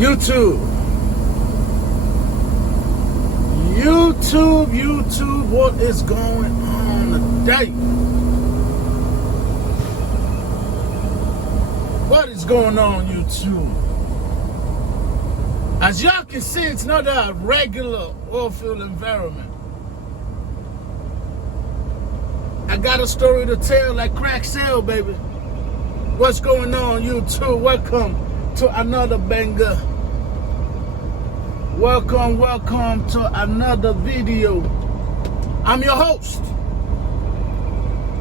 YouTube, what is going on today? What is going on, YouTube? As y'all can see, it's not a regular oilfield environment. I got a story to tell like crack sale, baby. What's going on, YouTube? Welcome to another banger. Welcome to another video. I'm your host.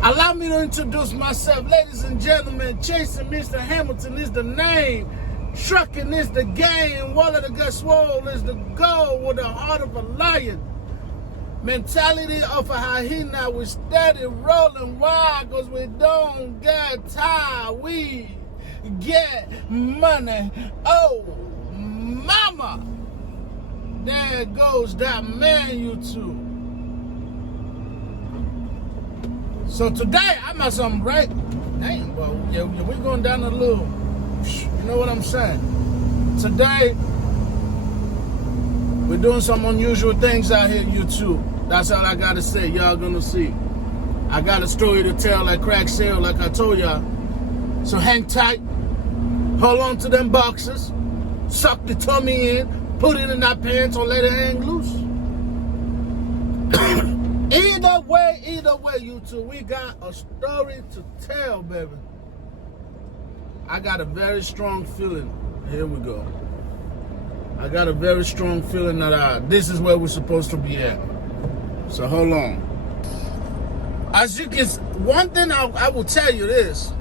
Allow me to introduce myself. Ladies and gentlemen, Chasing Mr. Hamilton is the name. Trucking is the game. Wallet of the swole is the goal with the heart of a lion. Mentality of a hyena. We steady rolling. Why? Because we don't get tired. We get money. Oh, mama. There goes that man, YouTube. So today, I'm at something right. Dang, well, yeah, we're going down a little, you know what I'm saying? Today, we're doing some unusual things out here, YouTube. That's all I got to say. Y'all going to see. I got a story to tell like crack sale, like I told y'all. So hang tight. Hold on to them boxes. Suck the tummy in. Put it in that pants or let it hang loose. Either way, YouTube, we got a story to tell, baby. I got a very strong feeling. Here we go. I got a very strong feeling that this is where we're supposed to be at. So hold on. As you can, one thing I will tell you this.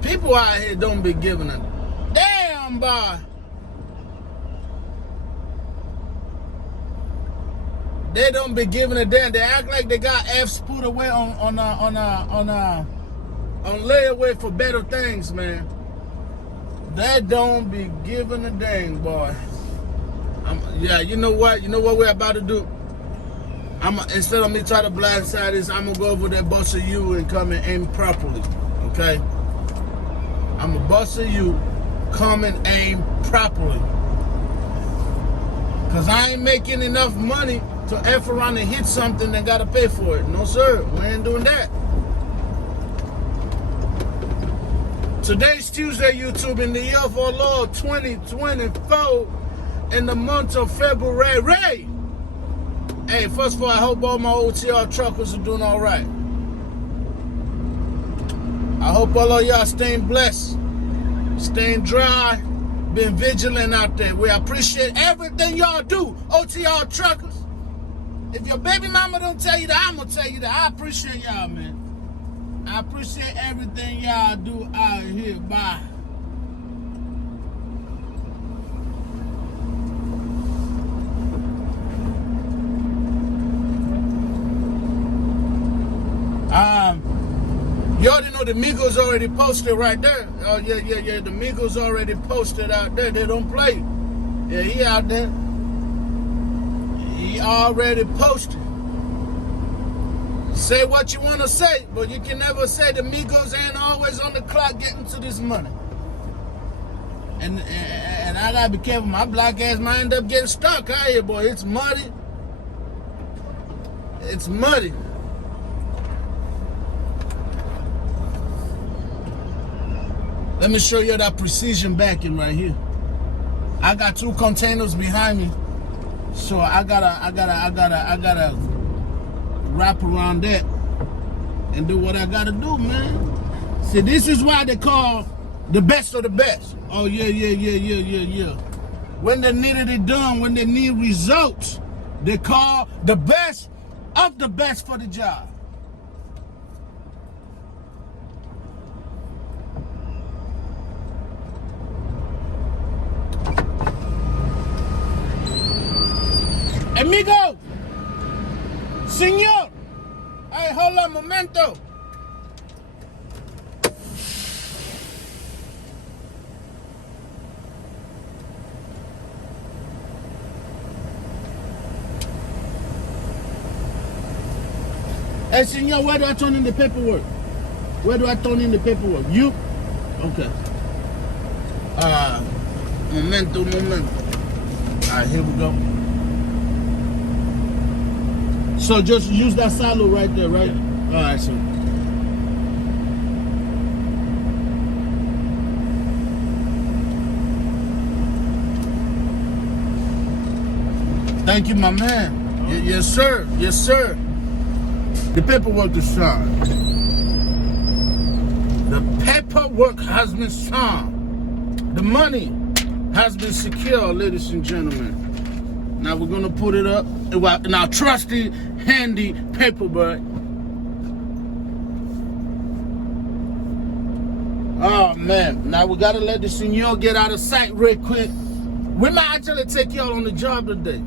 People out here don't be giving a damn boy. They don't be giving a damn. They act like they got F's put away on layaway for better things, man. They don't be giving a dang, boy. Yeah, you know what? You know what we're about to do? Instead of me trying to blindside this, I'm gonna go over there, bust a U and come and aim properly. Okay? I'm gonna bust a U, come and aim properly. Cause I ain't making enough money to F around and hit something and gotta pay for it. No sir, we ain't doing that. Today's Tuesday, YouTube, in the year of our Lord 2024, in the month of February. Hey, first of all, I hope all my OTR truckers are doing all right. I hope all of y'all staying blessed, staying dry, being vigilant out there. We appreciate everything y'all do, OTR truckers. If your baby mama don't tell you that, I'm gonna tell you that. I appreciate y'all, man. I appreciate everything y'all do out here. Bye. You already know the Migos already posted right there. Oh, yeah. The Migos already posted out there. They don't play. Yeah, he out there. He already posted. Say what you want to say, but you can never say the Migos ain't always on the clock getting to this money. And I gotta be careful. My black ass might end up getting stuck out here, boy. It's muddy. It's muddy. Let me show you that precision backing right here. I got two containers behind me, so I gotta wrap around that and do what I gotta do, man. See, this is why they call the best of the best. Oh yeah. When they needed it done, when they need results, they call the best of the best for the job. Amigo, señor, hey, hold on, momento. Hey, señor, where do I turn in the paperwork? Where do I turn in the paperwork? You? Okay. Momento. All right, here we go. So just use that silo right there, right? All right, so. Thank you, my man. Yes, sir. Yes, sir. The paperwork is signed. The paperwork has been signed. The money has been secured, ladies and gentlemen. Now we're going to put it up in our trusty, handy paperwork. Oh, man. Now we got to let the senor get out of sight real quick. We might actually take y'all on the job today.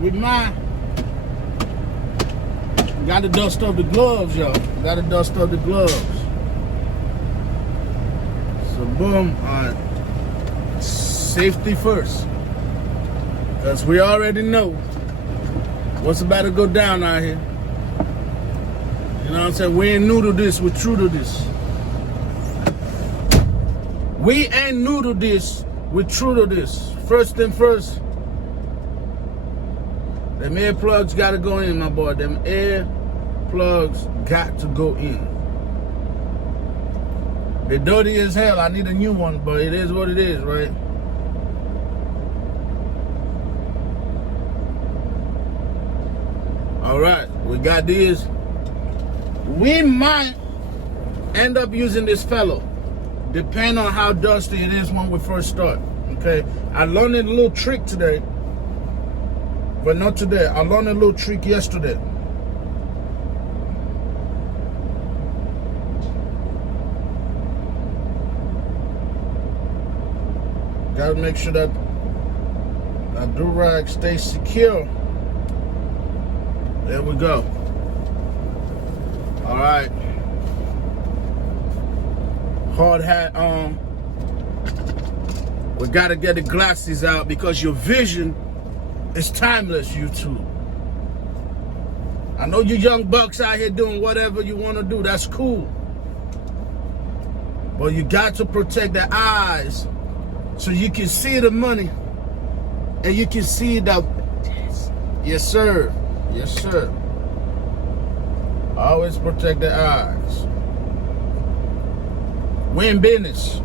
We might. Got to dust up the gloves, y'all. Got to dust up the gloves. So, boom. All right. Safety first. Because we already know what's about to go down out here. You know what I'm saying? We ain't new to this. We're true to this. We ain't new to this. We're true to this. First thing first. Them air plugs got to go in, my boy. Them air plugs got to go in. They're dirty as hell. I need a new one, but it is what it is, right? All right, we got these. We might end up using this fellow, depending on how dusty it is when we first start. Okay, I learned a little trick today, but not today. I learned a little trick yesterday. Gotta make sure that that do-rag stays secure. There we go. All right. Hard hat on. We gotta get the glasses out because your vision is timeless, YouTube. I know you young bucks out here doing whatever you want to do. That's cool. But you got to protect the eyes so you can see the money and you can see the... Yes, sir. Yes, sir. Always protect the eyes. We in business.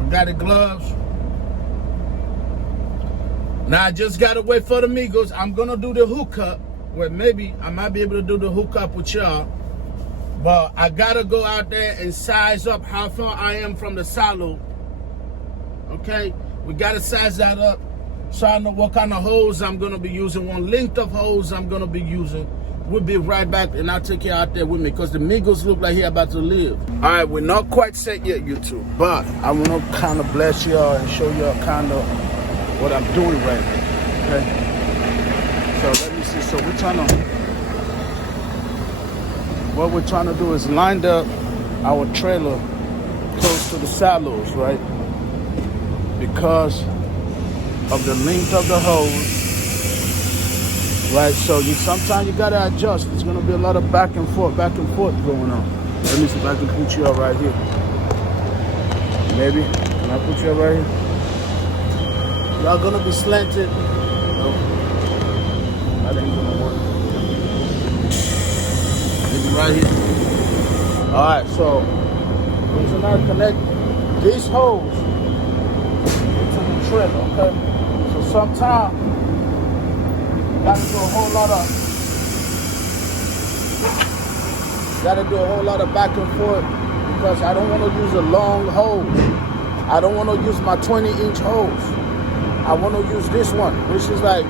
We got the gloves. Now I just gotta wait for the amigos. I'm gonna do the hookup. Well, maybe I might be able to do the hookup with y'all. But I gotta go out there and size up how far I am from the silo. Okay? We gotta size that up so I know what kind of hose I'm gonna be using, what length of hose I'm gonna be using. We'll be right back and I'll take you out there with me because the Migos look like he about to live. All right, we're not quite set yet, YouTube, but I want to kind of bless y'all and show y'all kind of what I'm doing right now, okay? So let me see. So what we're trying to do is line up our trailer close to the silos, right? Because of the length of the hose. Right, so sometimes you gotta adjust. There's gonna be a lot of back and forth going on. Let me see if I can put you up right here. Maybe, can I put you up right here? Y'all gonna be slanted. No, that ain't gonna work. Maybe right here. All right, so the reason I connect these holes to the trailer, okay? So sometimes gotta do a whole lot of back and forth because I don't want to use a long hose. I don't want to use my 20-inch hose. I want to use this one, which is like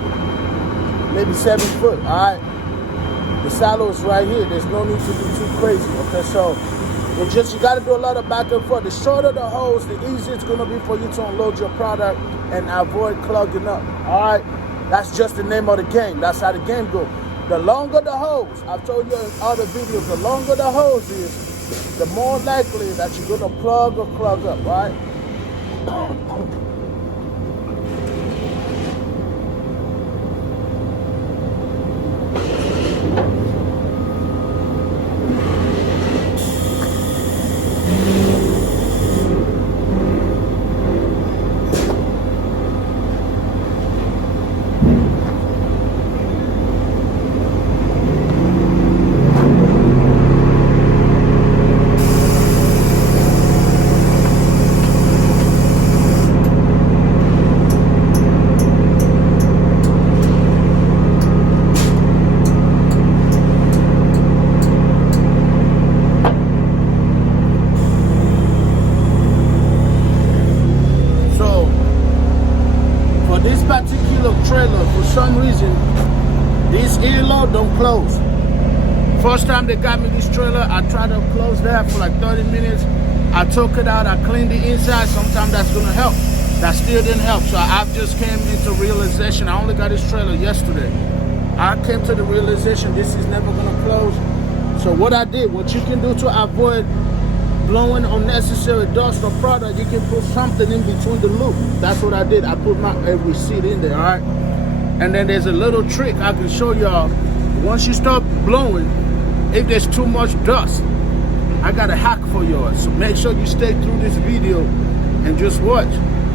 maybe 7 foot. All right, the silo is right here. There's no need to be too crazy. Okay, so you got to do a lot of back and forth. The shorter the hose, the easier it's gonna be for you to unload your product and avoid clogging up. All right. That's just the name of the game. That's how the game goes. The longer the hose, I've told you in other videos, the longer the hose is, the more likely that you're going to plug or clog up, right? PTO, don't close. First time they got me this trailer, I tried to close that for like 30 minutes. I took it out, I cleaned the inside. Sometimes that's gonna help. That still didn't help. So I've just came into realization. I only got this trailer yesterday. I came to the realization this is never gonna close. So what I did, what you can do to avoid blowing unnecessary dust or product, you can put something in between the loop. That's what I did. I put my receipt in there, all right? And then there's a little trick I can show y'all. Once you start blowing, if there's too much dust, I got a hack for yours. So make sure you stay through this video and just watch.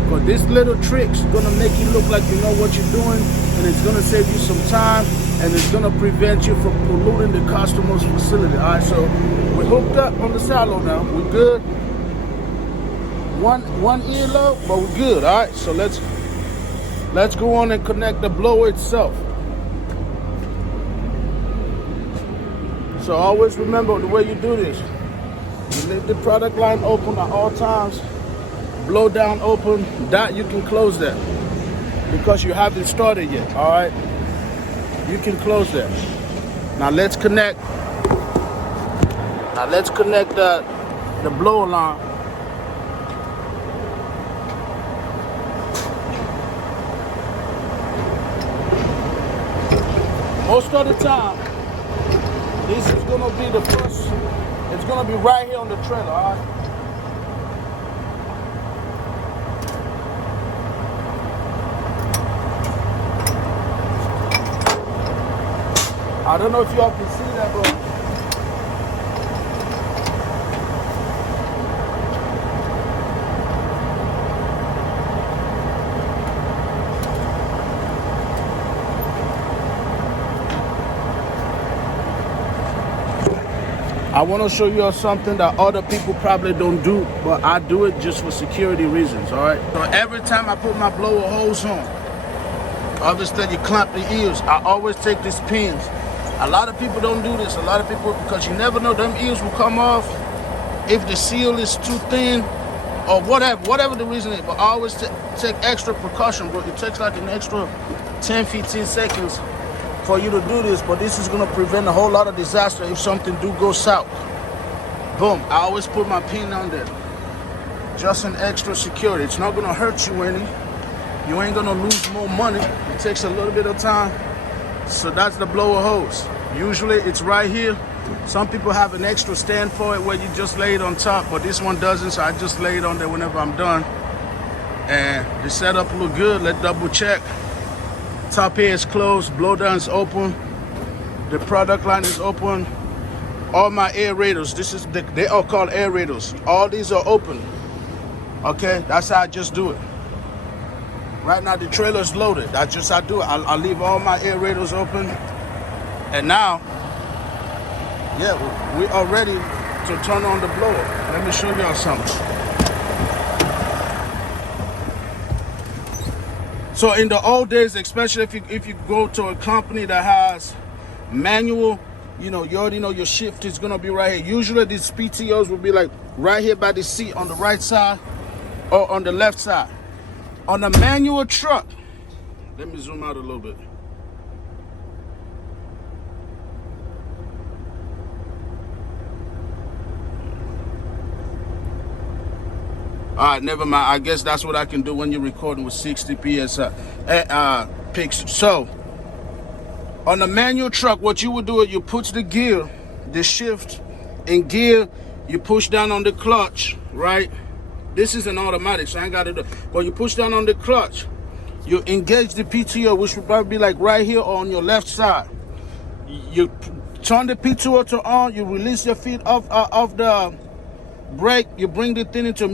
Because this little trick's gonna make you look like you know what you're doing, and it's gonna save you some time, and it's gonna prevent you from polluting the customer's facility. All right, so we're hooked up on the silo now. We're good. One ear low, but we're good. All right, so let's go on and connect the blower itself. So always remember the way you do this. You leave the product line open at all times. Blow down open. That you can close that because you haven't started yet. All right, you can close that. Now let's connect. The blower line. Most of the time, this is gonna be the first. It's gonna be right here on the trailer. All right. I don't know if y'all can see that, but I want to show you something that other people probably don't do, but I do it just for security reasons, all right? So every time I put my blower hose on, obviously you clamp the ears. I always take these pins. A lot of people don't do this. A lot of people, because you never know, them ears will come off if the seal is too thin or whatever the reason is. But I always take extra precaution, bro. It takes like an extra 10, 15 seconds for you to do this, but this is gonna prevent a whole lot of disaster if something do go south. Boom, I always put my pin on there. Just an extra security. It's not gonna hurt you any. You ain't gonna lose more money. It takes a little bit of time. So that's the blower hose. Usually it's right here. Some people have an extra stand for it where you just lay it on top, but this one doesn't, so I just lay it on there whenever I'm done. And the setup look good. Let's double check. Top here is closed, blow down is open. The product line is open. All my aerators, they are called aerators. All these are open. Okay, that's how I just do it. Right now the trailer is loaded. That's just how I do it. I leave all my aerators open. And now, yeah, we are ready to turn on the blower. Let me show y'all something. So in the old days, especially if you go to a company that has manual, you already know your shift is gonna be right here. Usually these PTOs will be like right here by the seat on the right side or on the left side. On a manual truck, let me zoom out a little bit. All right, never mind. I guess that's what I can do when you're recording with 60 PSI pixels. So, on a manual truck, what you would do is you put the gear, the shift in gear, you push down on the clutch, right? This is an automatic, so I ain't got to do it. But you push down on the clutch, you engage the PTO, which would probably be like right here or on your left side. You turn the PTO to on, you release your feet off the brake, you bring the thing into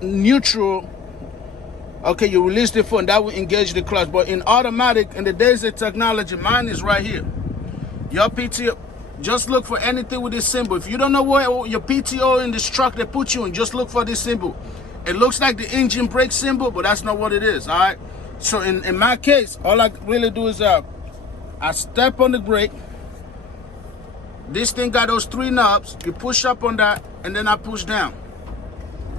neutral. Okay, you release the foot, and that will engage the clutch. But in automatic, in the days of technology, mine is right here. Your PTO, just look for anything with this symbol. If you don't know where your PTO in this truck they put you in, just look for this symbol. It looks like the engine brake symbol, but that's not what it is, all right? So in my case, all I really do is I step on the brake. This thing got those 3 knobs. You push up on that, and then I push down.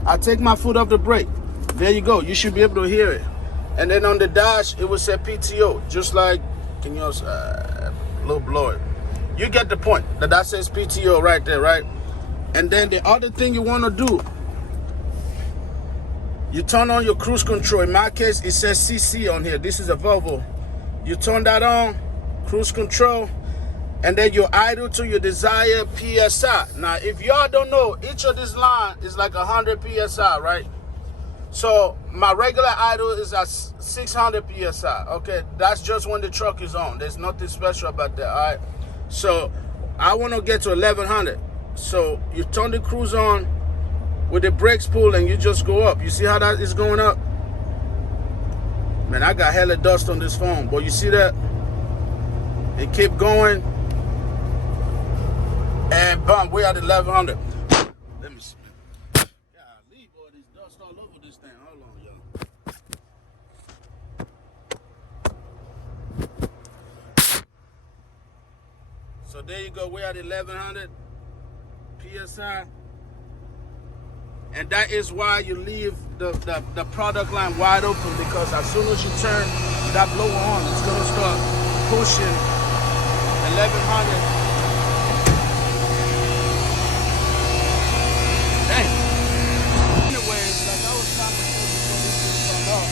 I take my foot off the brake. There you go. You should be able to hear it. And then on the dash, it will say PTO, just like, can you little blower. You get the point. That says PTO right there, right? And then the other thing you want to do, you turn on your cruise control. In my case, it says CC on here. This is a Volvo. You turn that on, cruise control, and then you idle to your desired PSI. Now, if y'all don't know, each of this line is like 100 PSI, right? So my regular idle is at 600 PSI. Okay, that's just when the truck is on. There's nothing special about that, all right? So I want to get to 1100. So you turn the cruise on with the brakes pulled and you just go up. You see how that is going up? Man, I got hella dust on this phone, but you see that? It keep going. And bam, we're at 1100. Let me see. Golly, boy, there's dust all over this thing. Hold on, y'all. So there you go. We're at 1100 PSI. And that is why you leave the product line wide open, because as soon as you turn that blower on, it's going to start pushing 1100. Dang. Anyways, like I was trying to say before this thing turned off,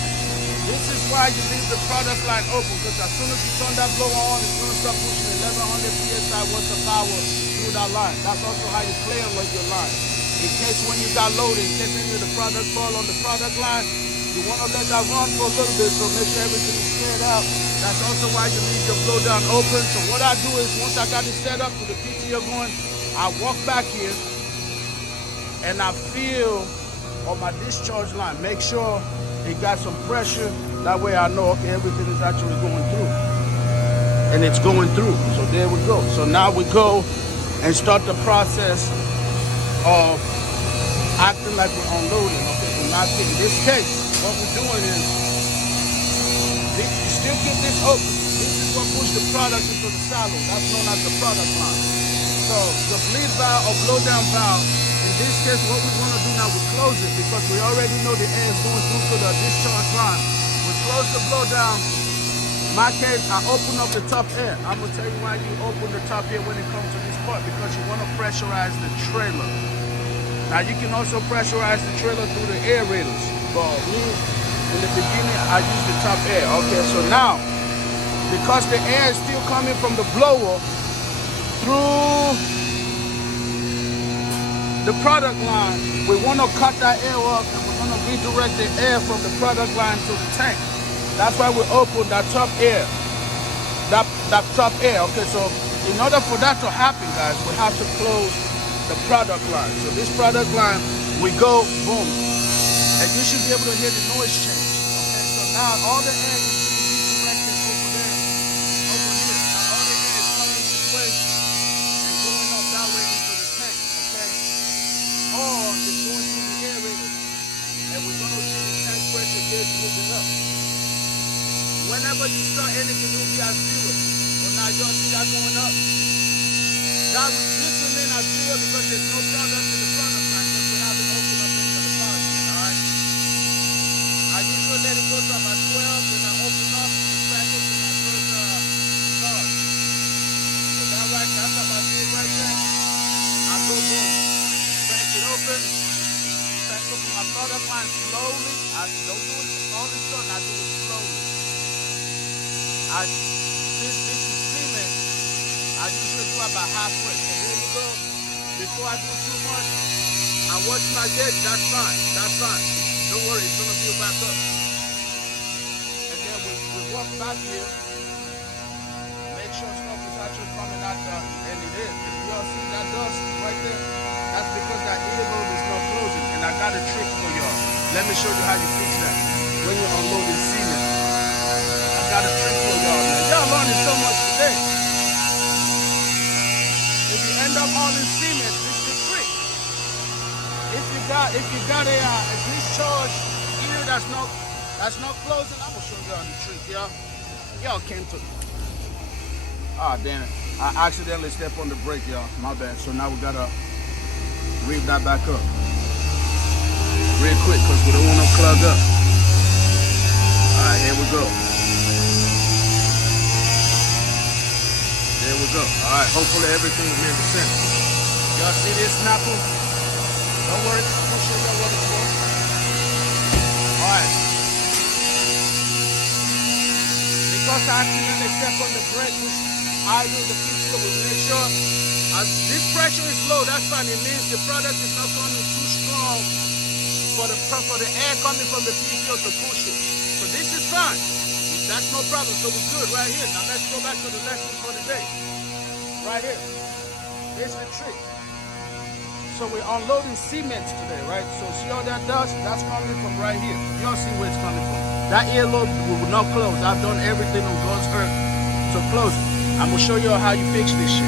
this is why you leave the product line open, because as soon as you turn that blower on, it's going to start pushing 1100 PSI worth of power through that line. That's also how you play on your line. In case when you got loaded, in case any of the product fall on the product line, you want to let that run for a little bit, so make sure everything is cleared out. That's also why you leave your blow down open. So what I do is, once I got it set up with the PTO going, I walk back here and I feel on my discharge line, make sure it got some pressure. That way I know, okay, everything is actually going through. And it's going through. So there we go. So now we go and start the process of acting like we're unloading. Okay, in this case, what we're doing is, you still keep this open. This is what pushes the product into the silo. That's known as the product line. So the bleed valve or blow down valve, in this case, what we want to do now, we close it, because we already know the air is going through to the discharge line. We close the blow down. In my case, I open up the top air. I'm going to tell you why you open the top air when it comes to this part, because you want to pressurize the trailer. Now, you can also pressurize the trailer through the aerators. But me, in the beginning, I use the top air. Okay, so now, because the air is still coming from the blower through the product line, we want to cut that air off, and we're going to redirect the air from the product line to the tank. That's why we open that top air. That top air. Okay, so in order for that to happen, guys, we have to close the product line. So this product line, we go, boom, and you should be able to hear the noise change. Okay, so now all the air you see is redirected over there, over here. Now all the air is coming this way and going up that way into the tank. Okay, or it's going through the aerator, and we're going to see the tank pressure gauge moving up. Whenever you start anything, you'll be at zero. So now you'll see that going up. That this remain at zero because there's no product in the product line, because we haven't opened up any of the products. Alright? I usually let it go to about 12, then I open up and crack it to my first start. So that right, that's about it right there. I go boom. Crack it open. Crack open my product line slowly. I don't do it all the sudden, I do it slowly. This is steaming. I usually do about halfway. So there we go. Before I do too much, I watch my gauge. That's fine. That's fine. Don't worry, it's gonna build back up. And then we walk back here. Make sure stuff is actually coming out there, and it is. If you all see that dust right there, that's because that ear lobe is not closing. And I got a trick for y'all. Let me show you how you fix that. When you're unloading cement, I got a trick for y'all, man. Y'all learning so much today. If you end up hauling cement, this is the trick. If you got a discharge ear that's not closing, I'm gonna show y'all the trick, y'all. Y'all came to. Ah, damn it! I accidentally stepped on the brake, y'all. My bad. So now we gotta rev that back up real quick, cause we don't want to clog up. All right, here we go. There There we go. All right, hopefully everything is in the center. Y'all see this snapper? Don't worry, I'm gonna show y'all what it's for. All right. Because I accidentally step on the brake, which I do, the PTO will make sure this pressure is low. That's fine. It means the product is not coming too strong for the air coming from the PTO to push it. So this is fine. That's no problem. So we're good right here. Now let's go back to the lesson for the day. Right here. Here's the trick. So we're unloading cement today, right? So see all that dust? That's coming from right here. Y'all see where it's coming from. That earlobe will not close. I've done everything on God's earth to close it. I'm gonna show you how you fix this shit.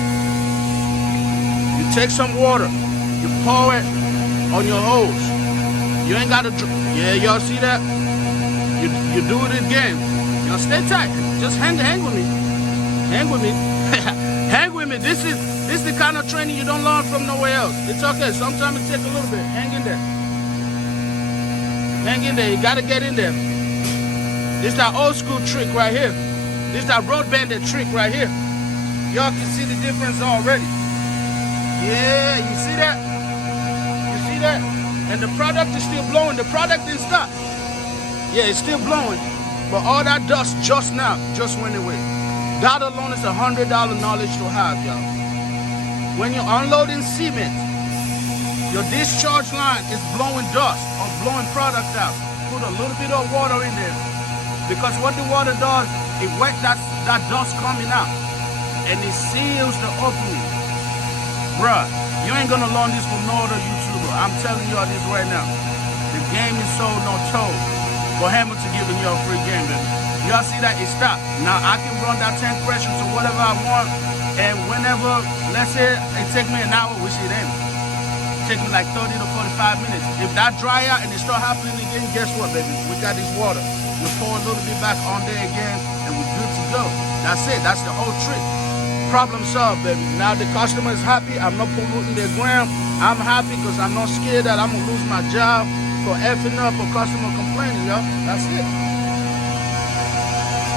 You take some water, you pour it on your hose. You ain't gotta, yeah, y'all see that? You do it again. Y'all stay tight. Just hang with me. Hang with me. Hang with me. This is the kind of training you don't learn from nowhere else. It's okay. Sometimes it takes a little bit. Hang in there. Hang in there. You gotta get in there. This is that old school trick right here. This is that road bandit trick right here. Y'all can see the difference already. Yeah, you see that? You see that? And the product is still blowing. The product didn't stop. Yeah, it's still blowing. But all that dust just now just went away. That alone is $100 knowledge to have, y'all. When you're unloading cement, your discharge line is blowing dust or blowing product out. Put a little bit of water in there. Because what the water does, it wets that dust coming out. And it seals the opening. Bruh, you ain't gonna learn this from no other YouTuber. I'm telling y'all this right now. The game is sold, not told. For Hamilton giving you a free game, baby. Y'all see that? It stopped. Now I can run that tank pressure to whatever I want. And whenever, let's say it take me an hour, which it ain't. Take me like 30 to 45 minutes. If that dry out and it start happening again, guess what, baby? We got this water. We pour a little bit back on there again, and we're good to go. That's it. That's the whole trick. Problem solved, baby. Now the customer is happy. I'm not polluting their ground. I'm happy because I'm not scared that I'm gonna lose my job for effing up or customer complaining, y'all. That's it.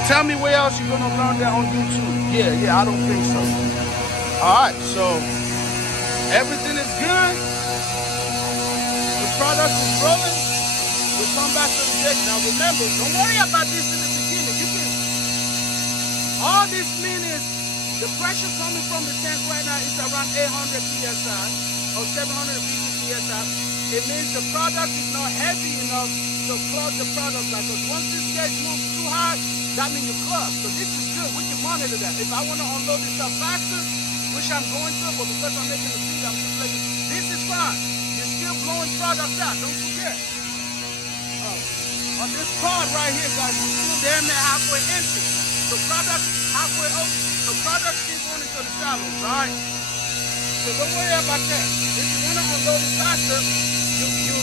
Tell me where else you're gonna learn that on YouTube. Yeah, I don't think so. All right, so everything is good. The product is rolling. We come back to the deck. Now remember, don't worry about this in the beginning. All this means the pressure coming from the tank right now is around 800 psi or 750 psi. It means the product is not heavy enough to clog the product line. Because once this gauge moves too high, that means you clog. So this is good. We can monitor that. If I want to unload this stuff faster, which I'm going to, but because I'm making the feed, I'm just letting this is fine. You're still blowing product out. Don't forget. On this pod right here, guys, we're still damn near halfway empty. So product halfway open. So product still going into the shallows, all right? So don't worry about that. If you want to unload it faster, you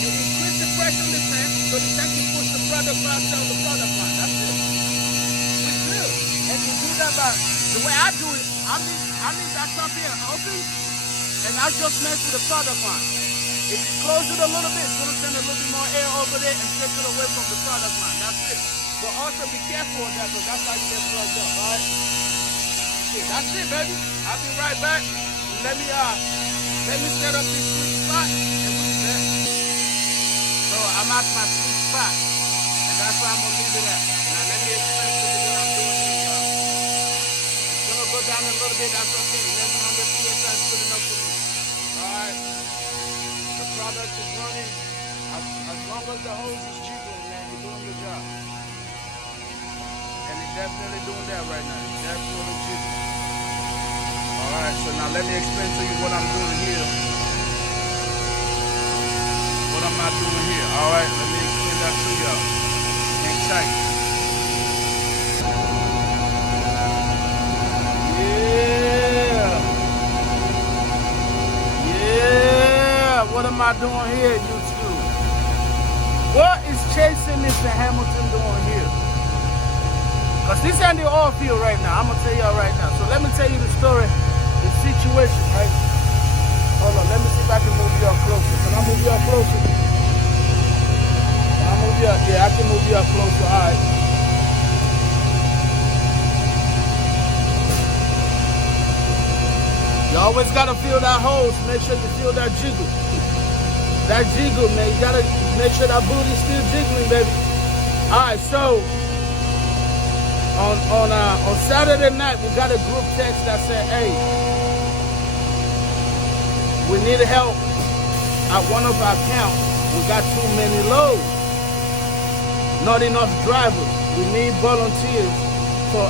increase the pressure on the tank so the tank can push the product faster on the product line. That's it. It's good. And you do that by the way I do it. I leave that top here open, and I just mess with the product line. If you close it a little bit, it's going to send a little bit more air over there and take it away from the product line. That's it. But also be careful of that because that's how you get plugged up, all right? Yeah, that's it, baby. I'll be right back. Let me set up this sweet spot and we'll be back. So I'm at my sweet spot, and that's where I'm going to leave it at. Now let me explain to you what I'm doing here, y'all. It's going to go down a little bit, that's okay. 1100 psi is good enough for me. All right? The product is running. As long as the hose is jiggling, man, you're doing your job. And it's definitely doing that right now. It's definitely jiggling. Alright, so now let me explain to you what I'm doing here. What I'm not doing here. Alright, let me explain that to y'all. Hang tight. Yeah, what am I doing here, YouTube? What is Chasing Mr. Hamilton doing here? Because this ain't the Oilfield right now. I'm going to tell y'all right now. So let me tell you the story, the situation, right? Hold on, let me see if I can move y'all closer. Can I move y'all closer? Can I move y'all? Yeah, I can move y'all closer. All right. Always gotta fill that hose. Make sure you feel that jiggle. That jiggle, man. You gotta make sure that booty's still jiggling, baby. All right, so on Saturday night, we got a group text that said, "Hey, we need help at one of our camps. We got too many loads, not enough drivers. We need volunteers for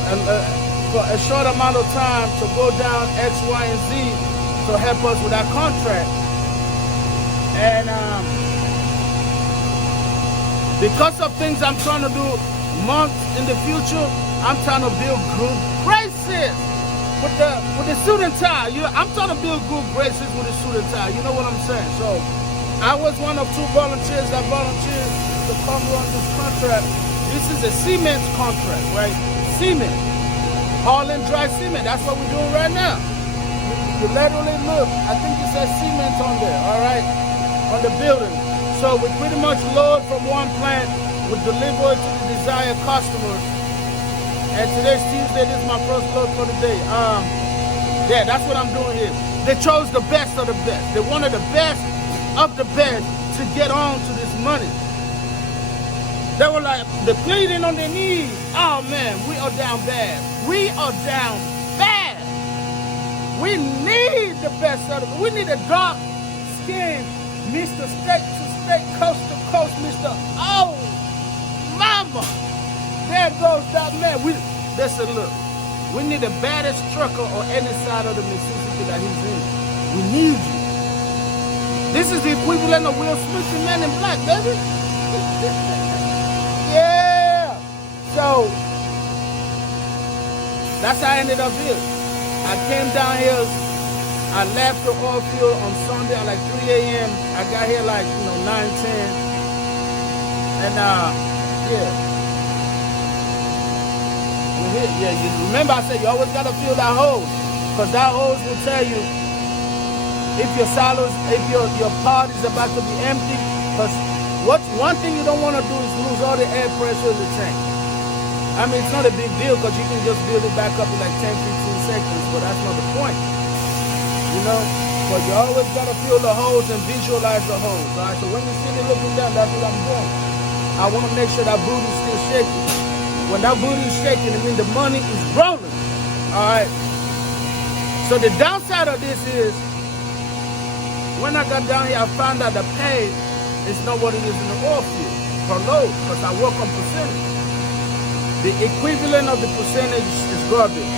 a short amount of time to go down X, Y, and Z to help us with our contract." And because of things I'm trying to do months in the future, I'm trying to build good graces with the suit and tie. I'm trying to build good graces with the suit and tie. You know what I'm saying? So I was one of 2 volunteers that volunteered to come run this contract. This is a cement contract, right? Cement. Hauling dry cement. That's what we're doing right now. You literally look. I think it says cement on there, all right? On the building. So we pretty much load from one plant, we deliver it to the desired customers. And today's Tuesday, this is my first load for the day. Yeah, that's what I'm doing here. They chose the best of the best. They wanted the best of the best to get on to this money. They were like, they're pleading on their knees. Oh man, we are down bad. We are down bad. We need the best of it. We need a dark skin, Mr. State to State, Coast to Coast, Mr. Oh, mama. There goes that man. Listen, look. We need the baddest trucker on any side of the Mississippi that he's in. We need you. This is the equivalent of Will Smith and Man in Black, baby. Yeah. So that's how I ended up here. I came down here. I left the Oilfield on Sunday at like 3 a.m. I got here like 9:10. And yeah. Yeah, you remember I said you always gotta feel that hose, because that hose will tell you if your silos, if your pod is about to be empty. Because one thing you don't want to do is lose all the air pressure in the tank. I mean, it's not a big deal because you can just build it back up in like 10-15 seconds, but that's not the point, you know. But you always gotta feel the hose and visualize the hose. All right, so when you see me looking down, that's what I'm doing. I want to make sure that booty's still shaking. When that booty is shaking, it means the money is rolling. All right. So the downside of this is, when I got down here, I found out the pay is not what it is in the oil field per load, because I work on percentage. The equivalent of the percentage is garbage.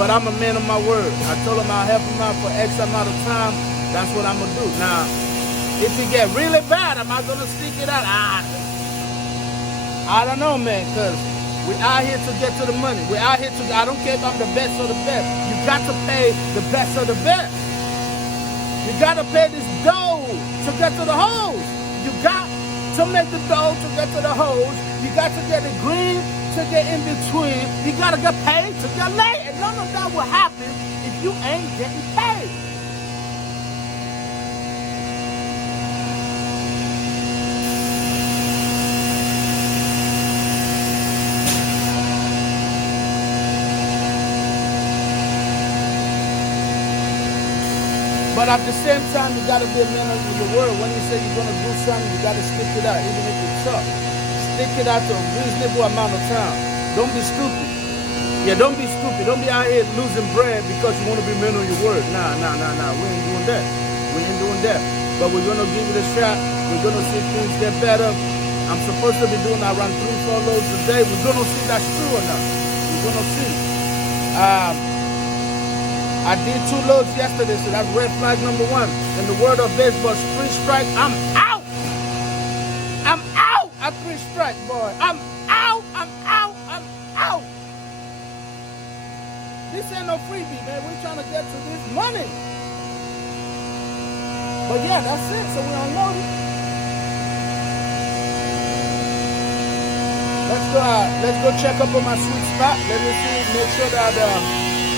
But I'm a man of my word. I told him I'll help him out for X amount of time. That's what I'm gonna do. Now, if it get really bad, am I gonna stick it out? I don't know, man, because we're out here to get to the money. We're out here to, I don't care if I'm the best or the best. You got to pay the best of the best. You got to pay this dough to get to the hose. You got to make the dough to get to the hose. You got to get the green to get in between. You got to get paid to get laid. And none of that will happen if you ain't getting paid. But at the same time, you got to be a man of your word. When you say you're going to do something, you got to stick it out, even if it's tough. Stick it out to a reasonable amount of time. Don't be stupid. Yeah, don't be stupid. Don't be out here losing bread because you want to be a man of your word. Nah. We ain't doing that. We ain't doing that. But we're going to give it a shot. We're going to see if things get better. I'm supposed to be doing around 3-4 loads a day. We're going to see if that's true or not. We're going to see. I did 2 loads yesterday, so that's red flag number 1. In the word of baseball, 3 strike, I'm out. I'm out at 3 strike, boy. I'm out. This ain't no freebie, man. We're trying to get to this money. But yeah, that's it. So we unloaded. Let's go check up on my sweet spot. Let me see, make sure that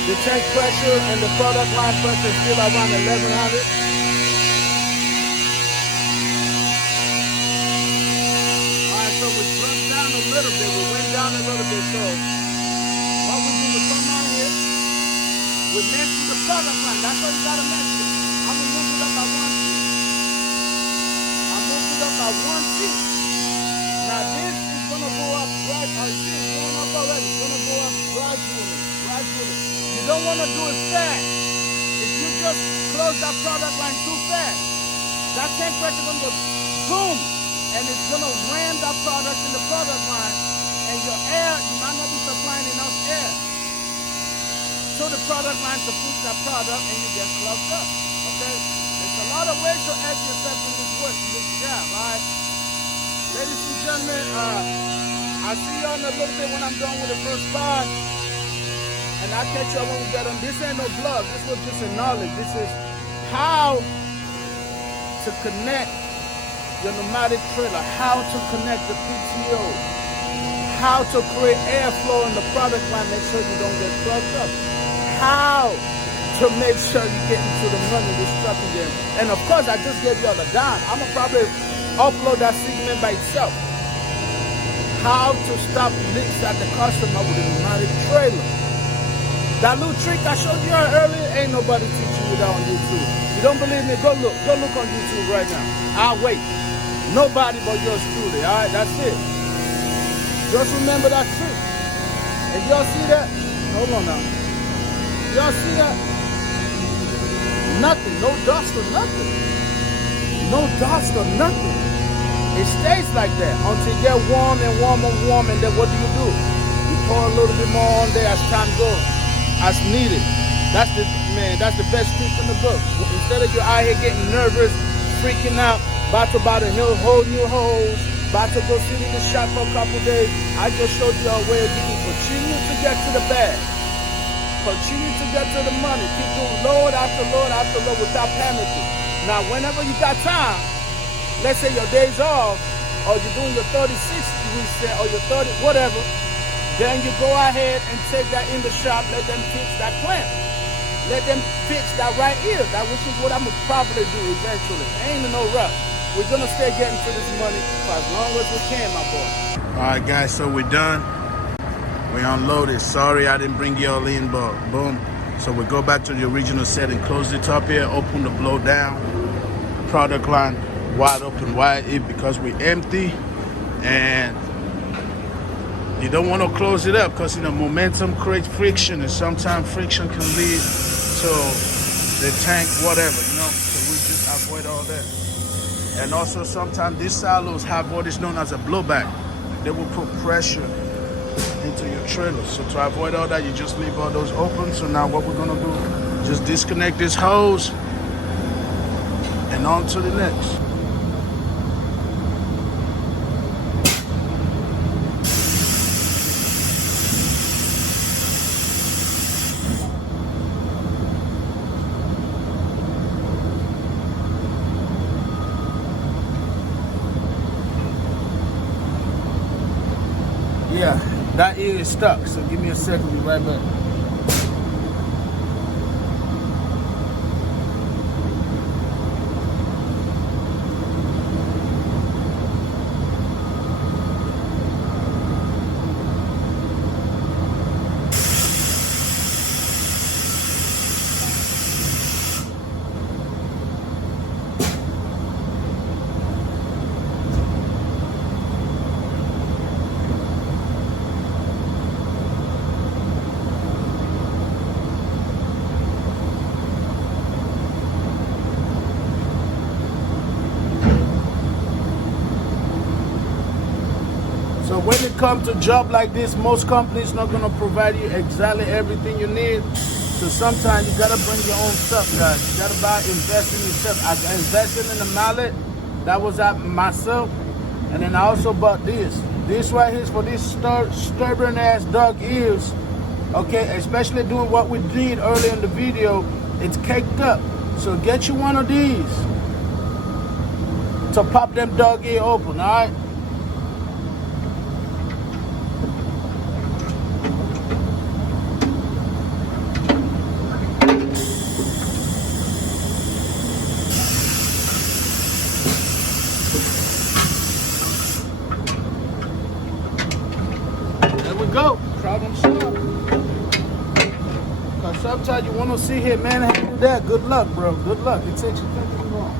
the tank pressure and the product line pressure is still around 1100. Alright, so we dropped down a little bit. We went down a little bit. So what we do, we come out here. We messed with the product line. That's why you gotta mess with it. I'm gonna move it up by 1 feet. I moved it up by 1 feet. Now this is gonna go up gradually. It's going up already. It's gonna go up gradually. You don't wanna do it fast. If you just close that product line too fast, that tank pressure gonna go boom, and it's gonna ram that product in the product line, and your air, you might not be supplying enough air to the product line to push that product, and you get clogged up. Okay? There's a lot of ways to add yourself in this work, in this job, alright? Ladies and gentlemen, I'll see you in a little bit when I'm done with the first part. And I'll catch you when we get on. This ain't no blog. This was just a knowledge. This is how to connect your pneumatic trailer, how to connect the PTO, how to create airflow in the product line, make sure you don't get plugged up, how to make sure you get into the money, this truck again. And of course, I just gave you all the dime. I'm gonna probably upload that segment by itself. How to stop leaks at the customer with a pneumatic trailer. That little trick I showed you earlier, ain't nobody teaching you that on YouTube. You don't believe me? Go look on YouTube right now. I'll wait. Nobody but yours truly, all right? That's it. Just remember that trick. And y'all see that? Hold on now. Y'all see that? Nothing, no dust or nothing. No dust or nothing. It stays like that until you get warm and warm and warm, and then what do? You pour a little bit more on there as time goes. As needed. That's the best trick in the book. Instead of you out here getting nervous, freaking out, about to buy a whole new hose, about to go sit in the shop for a couple days, I just showed you a way of you can continue to get to the bag. Continue to get to the money. Keep doing load after load after load without panicking. Now, whenever you got time, let's say your day's off, or you're doing your 36 reset, or your 30, whatever, then you go ahead and take that in the shop, let them fix that clamp. Let them fix that right ear. That which is what I'm going to probably do eventually. Ain't in no rush. We're going to stay getting to this money for as long as we can, my boy. All right, guys, so we're done. We unloaded. Sorry I didn't bring you all in, but boom. So we go back to the original setting, close the top here, open the blow down. Product line wide open, wide in because we're empty. And you don't want to close it up because, you know, momentum creates friction, and sometimes friction can lead to the tank, whatever, you know. So we just avoid all that. And also sometimes these silos have what is known as a blowback. They will put pressure into your trailer. So to avoid all that, you just leave all those open. So now what we're gonna do, just disconnect this hose and on to the next. Yeah, that ear is stuck, so give me a second, be right back. So when it comes to a job like this, most companies not gonna provide you exactly everything you need. So sometimes you gotta bring your own stuff, guys. You gotta invest in yourself. I invested in the mallet, that was at myself, and then I also bought this. This right here is for these stubborn ass dog ears. Okay, especially doing what we did earlier in the video, it's caked up. So get you one of these to pop them dog ear open, all right? There we go, problem solved. Because Sometimes you want to see here, man, how to do that. Good luck, bro. Good luck. It takes you thinking wrong.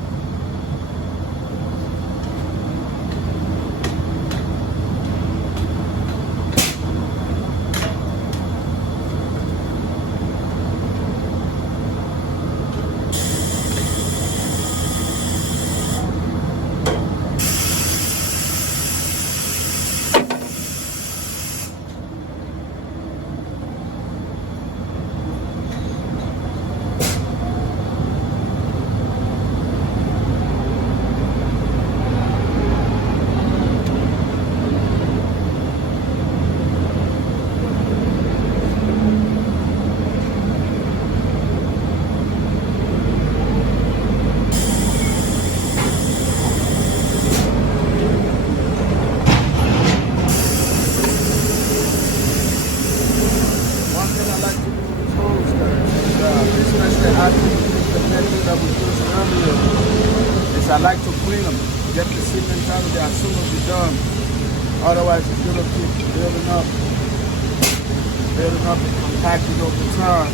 I like to clean them, get the cement out of there as soon as you're done. Otherwise, it's gonna keep building up and compacting over time.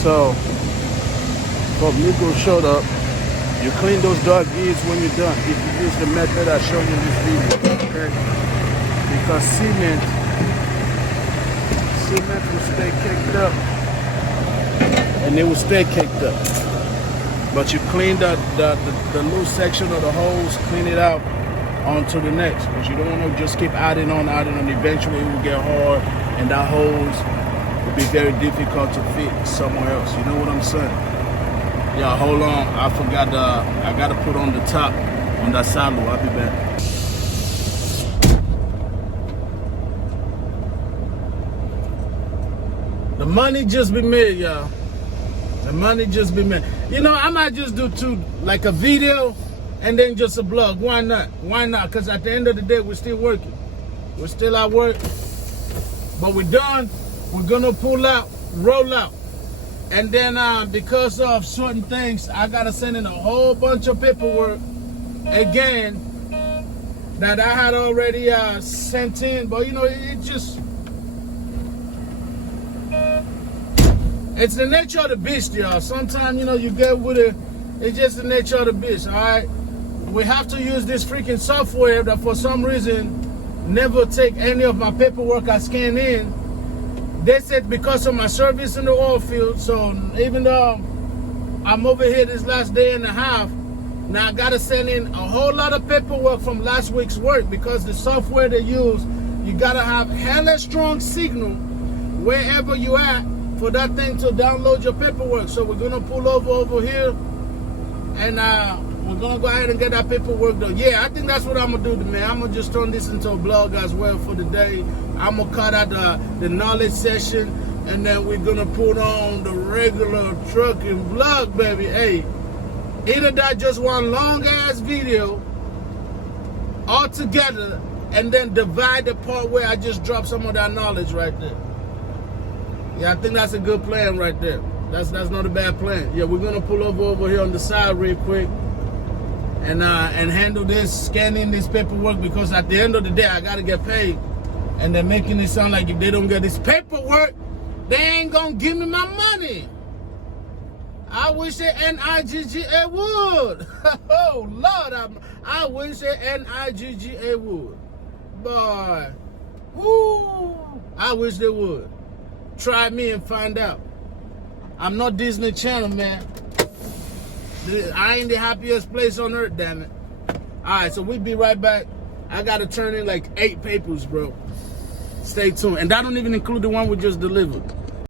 So Nico showed up. You clean those dog ears when you're done. If you use the method I showed you in this video, okay? Because cement will stay caked up, and it will stay caked up. But you clean the loose section of the hose, clean it out onto the next, because you don't want to just keep adding on. Eventually it will get hard, and that hose will be very difficult to fit somewhere else. You know what I'm saying? Yeah, hold on. I forgot I gotta put on the top on that silo. I'll be back. The money just be made, y'all. The money just be made. You know, I might just do like a video and then just a blog. Why not? Why not? Because at the end of the day, we're still working. We're still at work. But we're done. We're gonna pull out, roll out. And then because of certain things, I gotta send in a whole bunch of paperwork again that I had already sent in. But you know, it's the nature of the beast, y'all. Sometimes, you know, you get with it. It's just the nature of the beast, all right? We have to use this freaking software that for some reason never take any of my paperwork I scan in. They said because of my service in the oil field, so even though I'm over here this last day and a half, now I gotta send in a whole lot of paperwork from last week's work because the software they use, you gotta have hella strong signal wherever you at for that thing to download your paperwork. So we're gonna pull over here and we're gonna go ahead and get that paperwork done. Yeah, I think that's what I'm gonna do, man. I'm gonna just turn this into a blog as well for the day. I'm gonna cut out the knowledge session, and then we're gonna put on the regular trucking vlog, baby. Hey, either that just one long ass video all together, and then divide the part where I just drop some of that knowledge right there. Yeah, I think that's a good plan right there. That's not a bad plan. Yeah, we're gonna pull over here on the side real quick and handle this, scanning this paperwork, because at the end of the day I gotta get paid. And they're making it sound like if they don't get this paperwork, they ain't gonna give me my money. I wish the NIGGA would. Oh, Lord, I wish the NIGGA would. Boy, whoo, I wish they would. Try me and find out. I'm not Disney Channel, man. I ain't the happiest place on earth, damn it. All right, so we'll be right back. I got to turn in like 8 papers, bro. Stay tuned. And that don't even include the one we just delivered.